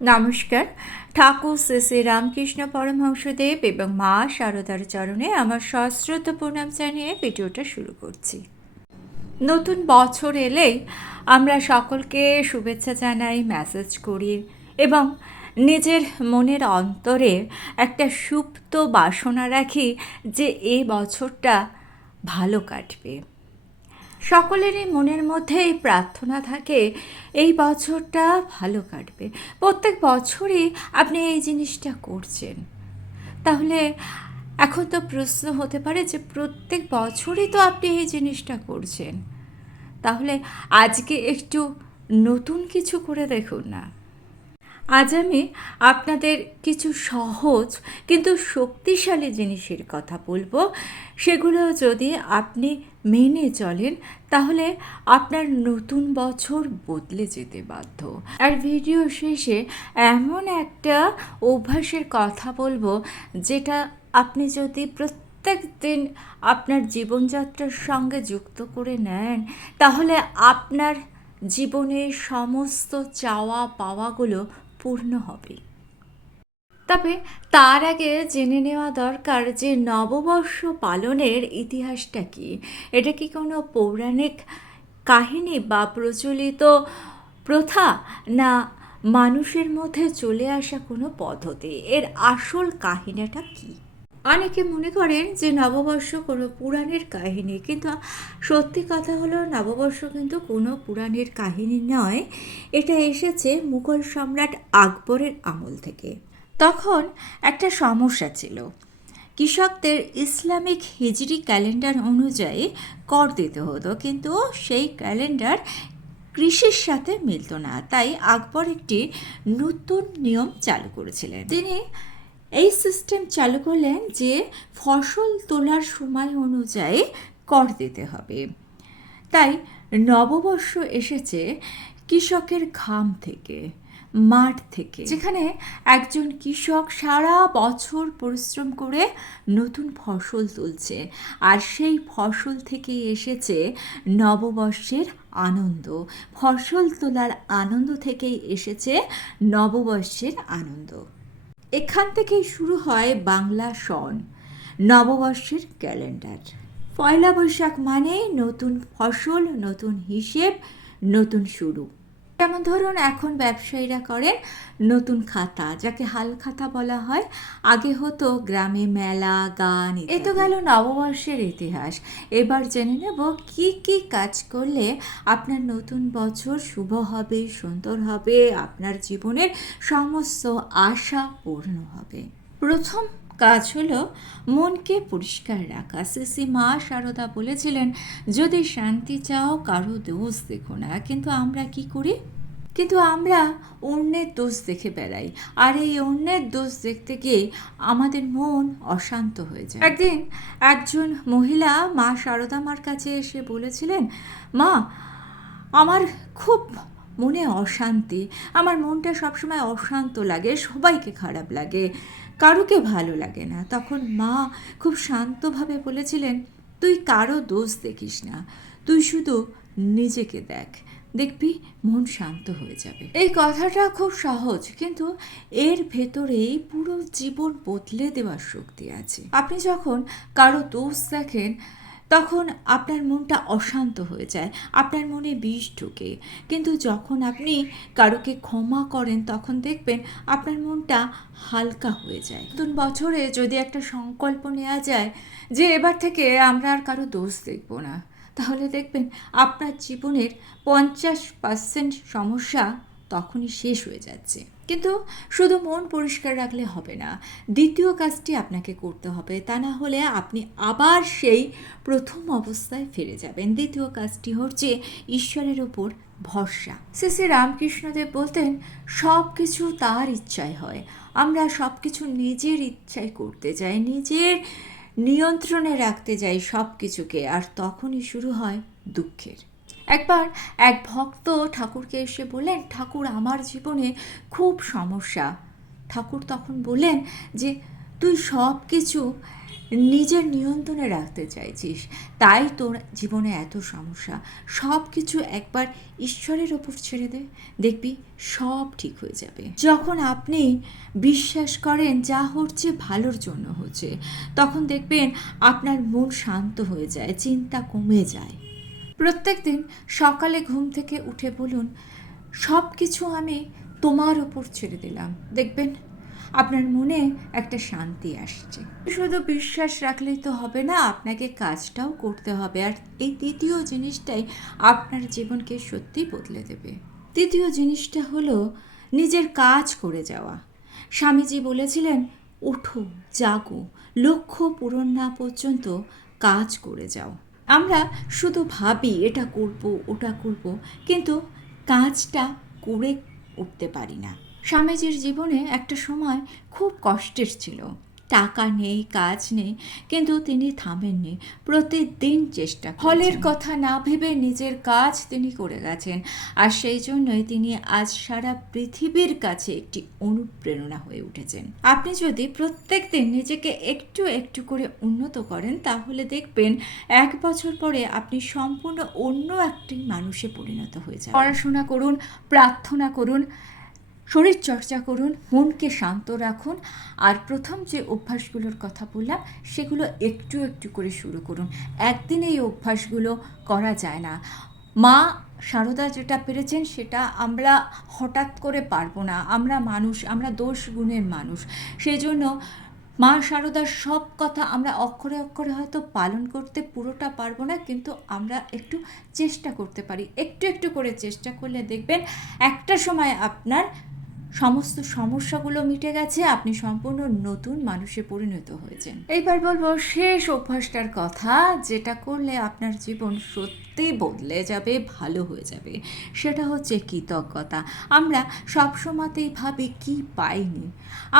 নমস্কার। ঠাকুর শ্রী শ্রী রামকৃষ্ণ পরমহংসদেব এবং মা শারদার চরণে আমার সশ্রদ্ধ প্রণাম জানিয়ে ভিডিওটা শুরু করছি। নতুন বছর এলেই আমরা সকলকে শুভেচ্ছা জানাই, মেসেজ করি এবং নিজের মনের অন্তরে একটা সুপ্ত বাসনা রাখি যে এই বছরটা ভালো কাটবে। সকলেরই মনের মধ্যে এই প্রার্থনা থাকে এই বছরটা ভালো কাটবে। প্রত্যেক বছরই আপনি এই জিনিসটা করছেন। তাহলে এখন তো প্রশ্ন হতে পারে যে প্রত্যেক বছরই তো আপনি এই জিনিসটা করছেন, তাহলে আজকে একটু নতুন কিছু করে দেখুন না। আজ আমি আপনাদের কিছু সহজ কিন্তু শক্তিশালী জিনিসের কথা বলবো। সেগুলো যদি আপনি মেনে চলেন তাহলে আপনার নতুন বছর বদলে যেতে বাধ্য। আর ভিডিও শেষে এমন একটা অভ্যাসের কথা বলবো যেটা আপনি যদি প্রত্যেক দিন আপনার জীবনযাত্রার সঙ্গে যুক্ত করে নেন তাহলে আপনার জীবনের সমস্ত চাওয়া পাওয়াগুলো পূর্ণ হবে। তবে তার আগে জেনে নেওয়া দরকার যে নববর্ষ পালনের ইতিহাসটা কী। এটা কি কোনো পৌরাণিক কাহিনী বা প্রচলিত প্রথা, না মানুষের মধ্যে চলে আসা কোনো পদ্ধতি? এর আসল কাহিনীটা কী? অনেকে মনে করেন যে নববর্ষ কোনো পুরাণের কাহিনী, কিন্তু সত্যি কথা হলো নববর্ষ কিন্তু কোনো পুরাণের কাহিনী নয়। এটা এসেছে মুঘল সম্রাট আকবরের আমল থেকে। তখন একটা সমস্যা ছিল, কৃষকদের ইসলামিক হিজরি ক্যালেন্ডার অনুযায়ী কর দিতে হতো, কিন্তু সেই ক্যালেন্ডার কৃষির সাথে মিলত না। তাই আকবর একটি নতুন নিয়ম চালু করেছিলেন। তিনি এই সিস্টেম চালু করলেন যে ফসল তোলার সময় অনুযায়ী কর দিতে হবে। তাই নববর্ষ এসেছে কৃষকের ঘাম থেকে, মাঠ থেকে, যেখানে একজন কৃষক সারা বছর পরিশ্রম করে নতুন ফসল তুলছে, আর সেই ফসল থেকেই এসেছে নববর্ষের আনন্দ। ফসল তোলার আনন্দ থেকেই এসেছে নববর্ষের আনন্দ। এখান থেকেই শুরু হয় বাংলা সন, নববর্ষের ক্যালেন্ডার। পয়লা বৈশাখ মানে নতুন ফসল, নতুন হিসেব, নতুন শুরু। যেমন ধরুন এখন ব্যবসায়ীরা করেন নতুন খাতা, যাকে হাল খাতা বলা হয়। আগে হতো গ্রামে মেলা, গান। এ তো গেল নববর্ষের ইতিহাস। এবার জেনে নেব কি কি কাজ করলে আপনার নতুন বছর শুভ হবে, সুন্দর হবে, আপনার জীবনের সমস্ত আশা পূর্ণ হবে। প্রথম কাজ হলো মনকে পরিষ্কার রাখা। শ্রী মা শারদা বলেছিলেন, যদি শান্তি চাও কারো দোষ দেখো না। কিন্তু আমরা কি করি? আমরা অন্যের দোষ দেখে বেড়াই, আর এই অন্যের দোষ দেখতে গিয়ে আমাদের মন অশান্ত হয়ে যায়। একদিন একজন মহিলা মা শারদা মার কাছে এসে বলেছিলেন, মা, আমার খুব মনে অশান্তি, আমার মনটা সবসময় অশান্ত লাগে, সবাইকে খারাপ লাগে, কারুকে ভালো লাগে না। তখন মা খুব শান্তভাবে বলেছিলেন, তুই কারো দোষ দেখিস না, তুই শুধু নিজেকে দেখ, দেখবি মন শান্ত হয়ে যাবে। এই কথাটা খুব সহজ, কিন্তু এর ভেতরেই পুরো জীবন বদলে দেওয়ার শক্তি আছে। আপনি যখন কারো দোষ দেখেন তখন আপনার মনটা অশান্ত হয়ে যায়, আপনার মনে বিষ ঢোকে। কিন্তু যখন আপনি কারোকে ক্ষমা করেন তখন দেখবেন আপনার মনটা হালকা হয়ে যায়। নতুন বছরে যদি একটা সংকল্প নেওয়া যায় যে এবার থেকে আমরা আর কারো দোষ দেখব না, তাহলে দেখবেন আপনার জীবনের 50% সমস্যা তখনই শেষ হয়ে যাচ্ছে। কিন্তু শুধু মন পরিষ্কার রাখলে হবে না, দ্বিতীয় কাজটি আপনাকে করতে হবে, তা না হলে আপনি আবার সেই প্রথম অবস্থায় ফিরে যাবেন। দ্বিতীয় কাজটি হচ্ছে ঈশ্বরের ওপর ভরসা। শ্রী রামকৃষ্ণদেব বলতেন, সব কিছু তার ইচ্ছায় হয়। আমরা সব কিছু নিজের ইচ্ছায় করতে যাই, নিজের নিয়ন্ত্রণে রাখতে যাই সব কিছুকে, আর তখনই শুরু হয় দুঃখের। একবার এক ভক্ত ঠাকুরকে এসে বললেন, ঠাকুর, আমার জীবনে খুব সমস্যা। ঠাকুর তখন বললেন যে তুই সব কিছু নিজের নিয়ন্ত্রণে রাখতে চাইছিস, তাই তোর জীবনে এত সমস্যা। সব কিছু একবার ঈশ্বরের ওপর ছেড়ে দে, দেখবি সব ঠিক হয়ে যাবে। যখন আপনি বিশ্বাস করেন যা হচ্ছে ভালোর জন্য হচ্ছে, তখন দেখবেন আপনার মন শান্ত হয়ে যায়, চিন্তা কমে যায়। প্রত্যেক দিন সকালে ঘুম থেকে উঠে বলুন, সব কিছু আমি তোমার ওপর ছেড়ে দিলাম, দেখবেন আপনার মনে একটা শান্তি আসছে। শুধু বিশ্বাস রাখলেই তো হবে না, আপনাকে কাজটাও করতে হবে। আর এই তৃতীয় জিনিসটাই আপনার জীবনকে সত্যি বদলে দেবে। তৃতীয় জিনিসটা হলো নিজের কাজ করে যাওয়া। স্বামীজি বলেছিলেন, ওঠো, জাগো, লক্ষ্য পূরণ না পর্যন্ত কাজ করে যাও। আমরা শুধু ভাবি এটা করব ওটা করব, কিন্তু কাজটা করে উঠতে পারি না। স্বামীজির জীবনে একটা সময় খুব কষ্টের ছিল, টাকা নেই, কাজ নেই, কিন্তু তিনি থামেননি, প্রতিদিন চেষ্টা। ফলের কথা না ভেবে নিজের কাজ তিনি করে গেছেন, আর সেই জন্যই তিনি আজ সারা পৃথিবীর কাছে একটি অনুপ্রেরণা হয়ে উঠেছেন। আপনি যদি প্রত্যেক দিন নিজেকে একটু একটু করে উন্নত করেন, তাহলে দেখবেন 1 বছর পরে আপনি সম্পূর্ণ অন্য একটি মানুষে পরিণত হয়ে যাবেন। পড়াশোনা করুন, প্রার্থনা করুন, শরীরচর্চা করুন, মনকে শান্ত রাখুন, আর প্রথম যে অভ্যাসগুলোর কথা বললাম সেগুলো একটু একটু করে শুরু করুন। একদিনে এই অভ্যাসগুলো করা যায় না। মা সারদা যেটা পেরেছেন সেটা আমরা হঠাৎ করে পারবো না। আমরা মানুষ, আমরা দোষ গুণের মানুষ। সেই জন্য মা সারদার সব কথা আমরা অক্ষরে অক্ষরে হয়তো পালন করতে পুরোটা পারবো না, কিন্তু আমরা একটু চেষ্টা করতে পারি। একটু একটু করে চেষ্টা করলে দেখবেন একটা সময় আপনার সমস্ত সমস্যাগুলো মিটে গেছে, আপনি সম্পূর্ণ নতুন মানুষে পরিণত হয়েছেন। এইবার বলবো শেষ অভ্যাসটার কথা, যেটা করলে আপনার জীবন সত্যি বদলে যাবে, ভালো হয়ে যাবে। সেটা হচ্ছে কৃতজ্ঞতা। আমরা সবসময়তেই ভাবি কি পাইনি,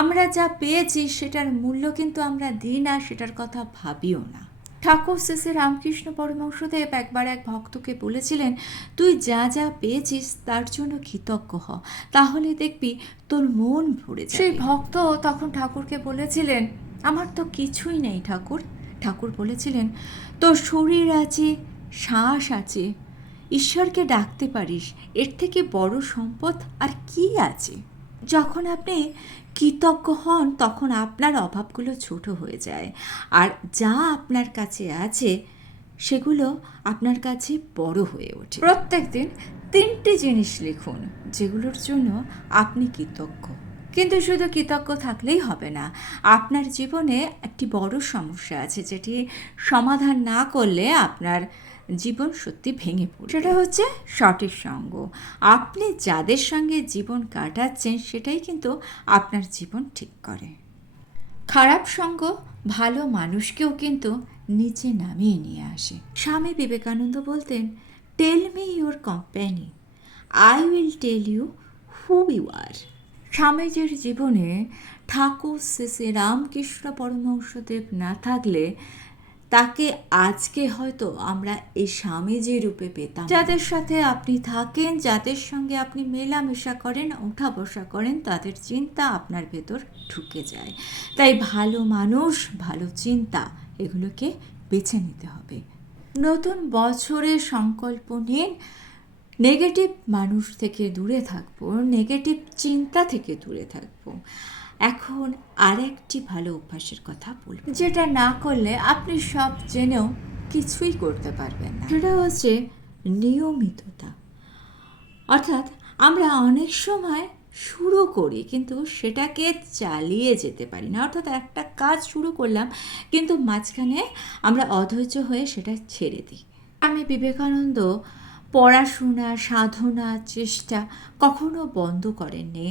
আমরা যা পেয়েছি সেটার মূল্য কিন্তু আমরা দিই না, সেটার কথা ভাবিও না। ঠাকুর শ্রী শ্রী রামকৃষ্ণ পরমহংসদেব একবার এক ভক্তকে বলেছিলেন, তুই যা যা পেয়েছিস তার জন্য কৃতজ্ঞ হ, তাহলে দেখবি তোর মন ভরে যাবে। সেই ভক্ত তখন ঠাকুরকে বলেছিলেন, আমার তো কিছুই নেই ঠাকুর। ঠাকুর বলেছিলেন, তোর শরীর আছে, শ্বাস আছে, ঈশ্বরকে ডাকতে পারিস, এর থেকে বড় সম্পদ আর কি আছে? যখন আপনি কৃতজ্ঞ হন, তখন আপনার অভাবগুলো ছোট হয়ে যায়, আর যা আপনার কাছে আছে সেগুলো আপনার কাছে বড় হয়ে ওঠে। প্রত্যেক দিন 3টে জিনিস লিখুন যেগুলোর জন্য আপনি কৃতজ্ঞ। কিন্তু শুধু কৃতজ্ঞ থাকলেই হবে না, আপনার জীবনে একটি বড় সমস্যা আছে যেটি সমাধান না করলে আপনার জীবন সত্যি ভেঙে পড়বে। সেটা হচ্ছে সঠিক সঙ্গ। আপনি যাদের সঙ্গে জীবন কাটাচ্ছেন সেটাই কিন্তু আপনার জীবন ঠিক করে। খারাপ সঙ্গ ভালো মানুষকেও কিন্তু নিচে নামিয়ে নিয়ে আসে। স্বামী বিবেকানন্দ বলতেন, tell me your company, I will tell you who you are. স্বামীজির জীবনে ঠাকুর শ্রী শ্রী রামকৃষ্ণ পরমহংসদেব না থাকলে তাকে আজকে হয়তো আমরা এই স্বামীজি রূপে পেতাম। যাদের সাথে আপনি থাকেন, যাদের সঙ্গে আপনি মেলামেশা করেন, ওঠা বসা করেন, তাদের চিন্তা আপনার ভেতর ঢুকে যায়। তাই ভালো মানুষ, ভালো চিন্তা, এগুলোকে বেছে নিতে হবে। নতুন বছরে সংকল্প নিন, নেগেটিভ মানুষ থেকে দূরে থাকবো, নেগেটিভ চিন্তা থেকে দূরে থাকবো। এখন আরেকটি ভালো অভ্যাসের কথা বলব, যেটা না করলে আপনি সব জেনেও কিছুই করতে পারবেন না। সেটা হচ্ছে নিয়মিততা। অর্থাৎ আমরা অনেক সময় শুরু করি কিন্তু সেটাকে চালিয়ে যেতে পারি না। অর্থাৎ একটা কাজ শুরু করলাম কিন্তু মাঝখানে আমরা অধৈর্য হয়ে সেটা ছেড়ে দিই। আমি বিবেকানন্দ পড়াশোনা, সাধনা, চেষ্টা কখনো বন্ধ করেননি,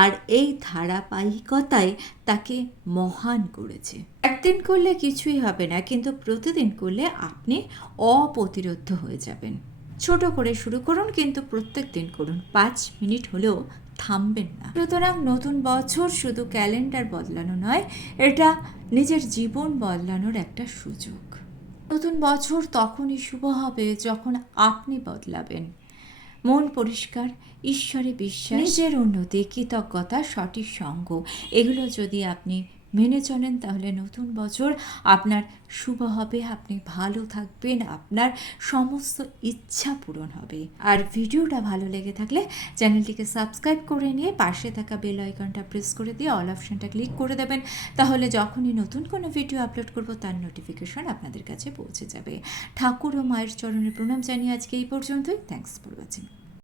আর এই ধারাবাহিকতাই তাকে মহান করেছে। একদিন করলে কিছুই হবে না, কিন্তু প্রতিদিন করলে আপনি অপ্রতিরোধ্য হয়ে যাবেন। ছোট করে শুরু করুন, কিন্তু প্রত্যেক দিন করুন, 5 মিনিট হলেও থামবেন না। সুতরাং নতুন বছর শুধু ক্যালেন্ডার বদলানো নয়, এটা নিজের জীবন বদলানোর একটা সুযোগ। নতুন বছর তখনই শুভ হবে যখন আপনি বদলাবেন। মন পরিষ্কার, ঈশ্বরে বিশ্বাস, নিজের উন্নতি, কৃতজ্ঞতা, সঠিক সঙ্গ, এগুলো যদি আপনি মেনে চলেন, তাহলে নতুন বছর আপনার শুভ হবে, আপনি ভালো থাকবেন, আপনার সমস্ত ইচ্ছা পূরণ হবে। আর ভিডিওটা ভালো লেগে থাকলে চ্যানেলটিকে সাবস্ক্রাইব করে নিয়ে পাশে থাকা বেল আইকনটা প্রেস করে দিয়ে অল অপশনটা ক্লিক করে দেবেন, তাহলে যখনই নতুন কোনো ভিডিও আপলোড করব তার নোটিফিকেশন আপনাদের কাছে পৌঁছে যাবে। ঠাকুর ও মায়ের চরণে প্রণাম জানিয়ে আজকে এই পর্যন্তই। Thanks for watching.